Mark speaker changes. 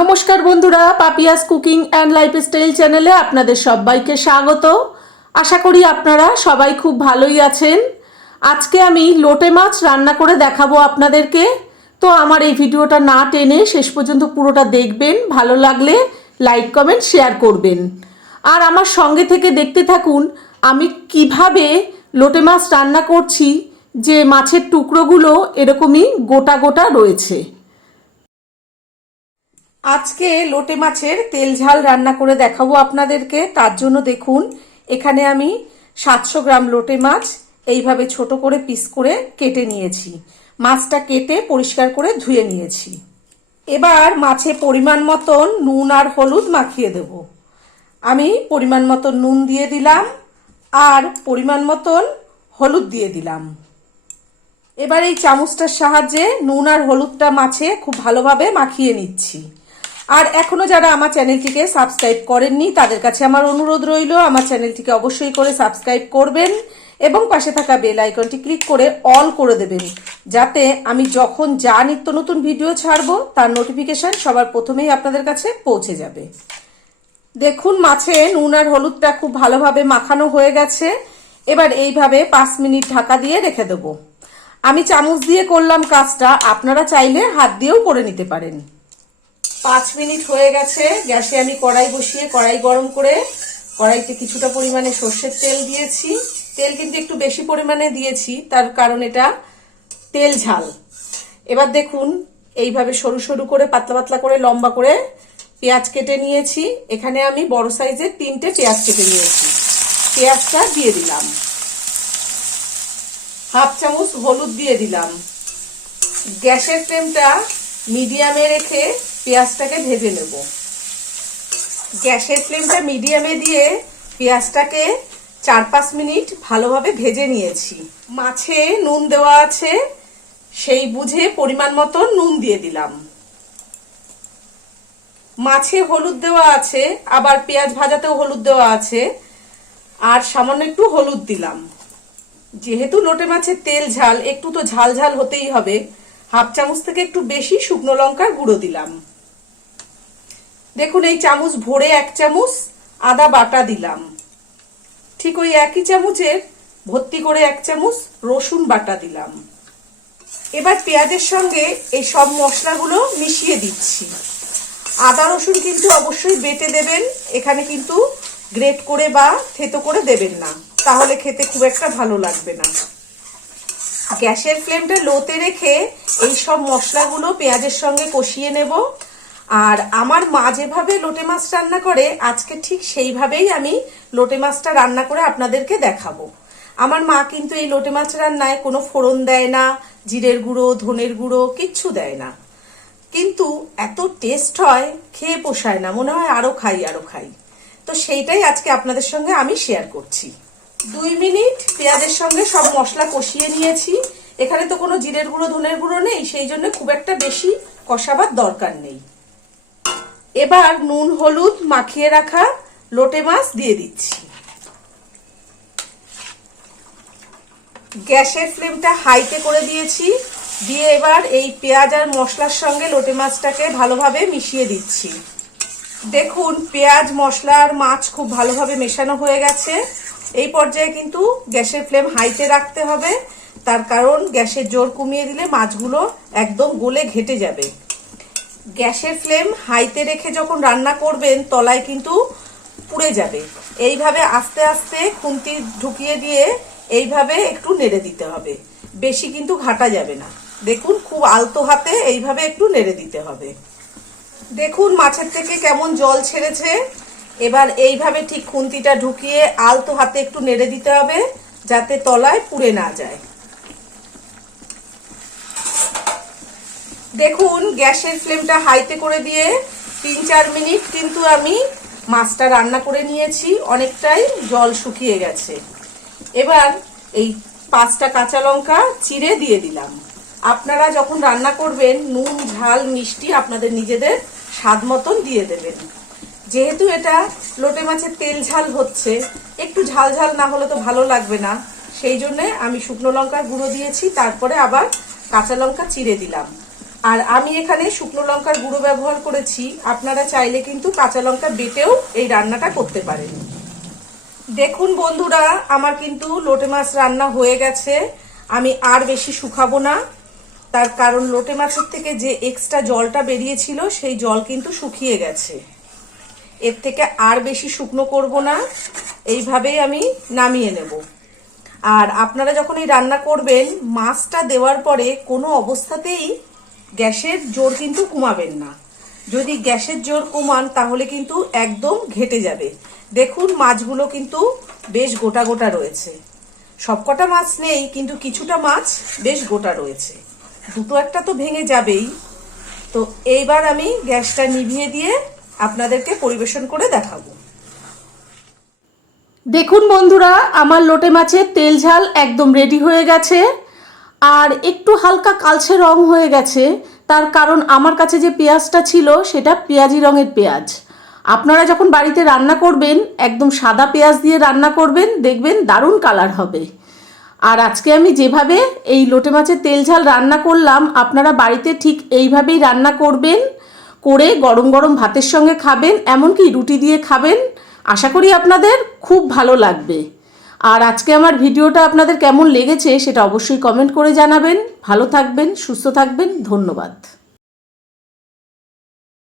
Speaker 1: নমস্কার বন্ধুরা, Papiya's cooking and lifestyle চ্যানেলে আপনাদের সবাইকে স্বাগত। আশা করি আপনারা সবাই খুব ভালোই আছেন। আজকে আমি লোটে মাছ রান্না করে দেখাবো আপনাদেরকে। তো আমার এই ভিডিওটা না টেনে শেষ পর্যন্ত পুরোটা দেখবেন, ভালো লাগলে লাইক, কমেন্ট, শেয়ার করবেন। আর আমার সঙ্গে থেকে দেখতে থাকুন, আমি কীভাবে লোটে মাছ রান্না করছি, যে মাছের টুকরোগুলো এরকমই গোটা গোটা রয়েছে। আজকে লোটে মাছের তেল ঝাল রান্না করে দেখাবো আপনাদেরকে। তার জন্য দেখুন, এখানে আমি সাতশো গ্রাম লোটে মাছ এইভাবে ছোট করে পিস করে কেটে নিয়েছি। মাছটা কেটে পরিষ্কার করে ধুয়ে নিয়েছি। এবার মাছে পরিমাণ মতন নুন আর হলুদ মাখিয়ে দেব। আমি পরিমাণ মতন নুন দিয়ে দিলাম আর পরিমাণ মতন হলুদ দিয়ে দিলাম। এবার এই চামচটার সাহায্যে নুন আর হলুদটা মাছে খুব ভালোভাবে মাখিয়ে নিচ্ছি। আর এখনও যারা আমার চ্যানেলটিকে সাবস্ক্রাইব করেননি, তাদের কাছে আমার অনুরোধ রইল, আমার চ্যানেলটিকে অবশ্যই করে সাবস্ক্রাইব করবেন এবং পাশে থাকা বেল আইকনটি ক্লিক করে অল করে দেবেন। যাতে আমি যখন যা নিত্য নতুন ভিডিও ছাড়ব, তার নোটিফিকেশন সবার প্রথমেই আপনাদের কাছে পৌঁছে যাবে। দেখুন, মাছে নুন আর হলুদটা খুব ভালোভাবে মাখানো হয়ে গেছে। এবার এইভাবে পাঁচ মিনিট ঢাকা দিয়ে রেখে দেবো। আমি চামচ দিয়ে করলাম কাজটা, আপনারা চাইলে হাত দিয়েও করে নিতে পারেন। পাঁচ মিনিট হয়ে গেছে, গ্যাসে আমি কড়াই বসিয়ে কড়াই গরম করে কড়াইতে কিছুটা পরিমাণে সর্ষের তেল দিয়েছি। তেল কিন্তু একটু বেশি পরিমাণে দিয়েছি, তার কারণ এটা তেল ঝাল। এবার দেখুন, এইভাবে সরু সরু করে, পাতলা পাতলা করে, লম্বা করে পেঁয়াজ কেটে নিয়েছি। এখানে আমি বড় সাইজের তিনটে পেঁয়াজ কেটে নিয়েছি। পেঁয়াজটা দিয়ে দিলাম। হাফ চামচ হলুদ দিয়ে দিলাম। গ্যাসের ফ্লেমটা মিডিয়ামে রেখে পেঁয়াজটাকে ভেজে নেব। গ্যাসের ফ্লেমটা মিডিয়ামে দিয়ে পেঁয়াজটাকে চার পাঁচ মিনিট ভালোভাবে ভেজে নিয়েছি। মাছে নুন দেওয়া আছে, সেই বুঝে পরিমাণ মতো নুন দিয়ে দিলাম। মাছে হলুদ দেওয়া আছে, আবার পেঁয়াজ ভাজাতেও হলুদ দেওয়া আছে, আর সামান্য একটু হলুদ দিলাম। যেহেতু লোটে মাছের তেল ঝাল, একটু তো ঝাল ঝাল হতেই হবে, হাফ চামচ থেকে একটু বেশি শুকনো লঙ্কার গুঁড়ো দিলাম। দেখুন, এই চামচ ভরে এক চামচ, আদা বাটা দিলাম। ঠিক ওই একই চামচের ভর্তি করে এক চামচ রসুন বাটা দিলাম। এবার পেঁয়াজের সঙ্গে এই সব মশলাগুলো মিশিয়ে দিচ্ছি। আদা, রসুন কিন্তু অবশ্যই বেটে দেবেন, এখানে কিন্তু গ্রেট করে বা থেতো করে দেবেন না। তাহলে খেতে খুব একটা ভালো লাগবে না। গ্যাসের ফ্লেমটা লোতে রেখে এই সব মশলাগুলো পেঁয়াজের সঙ্গে কষিয়ে নেব। আর আমার মা যেভাবে লোটে মাছ রান্না করে, আজকে ঠিক সেইভাবেই আমি লোটে মাছটা রান্না করে আপনাদেরকে দেখাবো। আমার মা কিন্তু এই লোটে মাছ রান্নায় কোনো ফোড়ন দেয় না, জিরের গুঁড়ো, ধনের গুঁড়ো কিচ্ছু দেয় না। কিন্তু এত টেস্ট হয়, খেয়ে পোষায় না, মনে হয় আরও খাই আরও খাই। তো সেইটাই আজকে আপনাদের সঙ্গে আমি শেয়ার করছি। দুই মিনিট পেঁয়াজের সঙ্গে সব মশলা কষিয়ে নিয়েছি। এখানে তো কোনো জিরের গুঁড়ো, ধনের গুঁড়ো নেই, সেই জন্য খুব একটা বেশি কষাবার দরকার নেই। এবার নুন, হলুদ মাখিয়ে রাখা লোটে মাছ দিয়ে দিচ্ছি। গ্যাসের ফ্লেমটা হাইতে করে দিয়েছি, দিয়ে এবার এই পেঁয়াজ আর মশলার সঙ্গে লোটে মাছটাকে ভালোভাবে মিশিয়ে দিচ্ছি। দেখুন, পেঁয়াজ, মশলা আর মাছ খুব ভালোভাবে মেশানো হয়ে গেছে। এই পর্যায়ে কিন্তু গ্যাসের ফ্লেম হাইতে রাখতে হবে। তার কারণ গ্যাসের জোর কমিয়ে দিলে মাছগুলো একদম গলে ঘেটে যাবে। গ্যাসের ফ্লেম হাইতে রেখে যখন রান্না করবেন, তলায় কিন্তু পুড়ে যাবে। এইভাবে আস্তে আস্তে খুন্তি ঢুকিয়ে দিয়ে এইভাবে একটু নেড়ে দিতে হবে। বেশি কিন্তু ঘাটা যাবে না। দেখুন, খুব আলতো হাতে এইভাবে একটু নেড়ে দিতে হবে। দেখুন, মাছের থেকে কেমন জল ছেড়েছে। এবার এইভাবে ঠিক খুন্তিটা ঢুকিয়ে আলতো হাতে একটু নেড়ে দিতে হবে, যাতে তলায় পুড়ে না যায়। দেখুন, গ্যাসের ফ্লেমটা হাইতে করে দিয়ে তিন চার মিনিট কিন্তু আমি মাছটা রান্না করে নিয়েছি, অনেকটাই জল শুকিয়ে গেছে। এবার এই পাঁচটা কাঁচা লঙ্কা চিড়ে দিয়ে দিলাম। আপনারা যখন রান্না করবেন, নুন, ঝাল, মিষ্টি আপনাদের নিজেদের স্বাদ মতন দিয়ে দেবেন। যেহেতু এটা লোটে মাছের তেল ঝাল হচ্ছে, একটু ঝাল ঝাল না হলে তো ভালো লাগবে না। সেই জন্যে আমি শুকনো লঙ্কার গুঁড়ো দিয়েছি, তারপরে আবার কাঁচা লঙ্কা চিড়ে দিলাম। আর আমি এখানে শুকনো লঙ্কার গুঁড়ো ব্যবহার করেছি। আপনারা চাইলে কিন্তু কাঁচা লঙ্কা বেটেও এই রান্নাটা করতে পারেন। দেখুন বন্ধুরা, আমার কিন্তু লোটে মাছ রান্না হয়ে গেছে। আমি আর বেশি শুকাবো না। তার কারণ লোটে মাছের থেকে যে এক্সট্রা জলটা বেরিয়েছিল, সেই জল কিন্তু শুকিয়ে গেছে। এর থেকে আর বেশি শুকনো করব না। এইভাবেই আমি নামিয়ে নেব। আর আপনারা যখন এই রান্না করবেন, মাছটা দেওয়ার পরে কোনো অবস্থাতেই গ্যাসের জোর কিন্তু কমাবেন না। যদি গ্যাসের জোর কমান, তাহলে কিন্তু একদম ঘেটে যাবে। দেখুন, মাছগুলো কিন্তু বেশ গোটা গোটা রয়েছে। সবকটা মাছ নেই, কিন্তু কিছুটা মাছ বেশ গোটা রয়েছে। দুটো একটা তো ভেঙে যাবেই। তো এইবার আমি গ্যাসটা নিভিয়ে দিয়ে আপনাদেরকে পরিবেশন করে দেখাবো। দেখুন বন্ধুরা, আমার লোটে মাছের তেল ঝাল একদম রেডি হয়ে গেছে। আর একটু হালকা কালচে রং হয়ে গেছে, তার কারণ আমার কাছে যে পেঁয়াজটা ছিল সেটা পেঁয়াজি রঙের পেঁয়াজ। আপনারা যখন বাড়িতে রান্না করবেন, একদম সাদা পেঁয়াজ দিয়ে রান্না করবেন, দেখবেন দারুণ কালার হবে। আর আজকে আমি যেভাবে এই লোটে মাছের তেল ঝাল রান্না করলাম, আপনারা বাড়িতে ঠিক এইভাবেই রান্না করবেন, করে গরম গরম ভাতের সঙ্গে খাবেন, এমনকি রুটি দিয়ে খাবেন, আশা করি আপনাদের খুব ভালো লাগবে। আর আজকে আমার ভিডিওটা আপনাদের কেমন লেগেছে সেটা অবশ্যই কমেন্ট করে জানাবেন। ভালো থাকবেন, সুস্থ থাকবেন, ধন্যবাদ।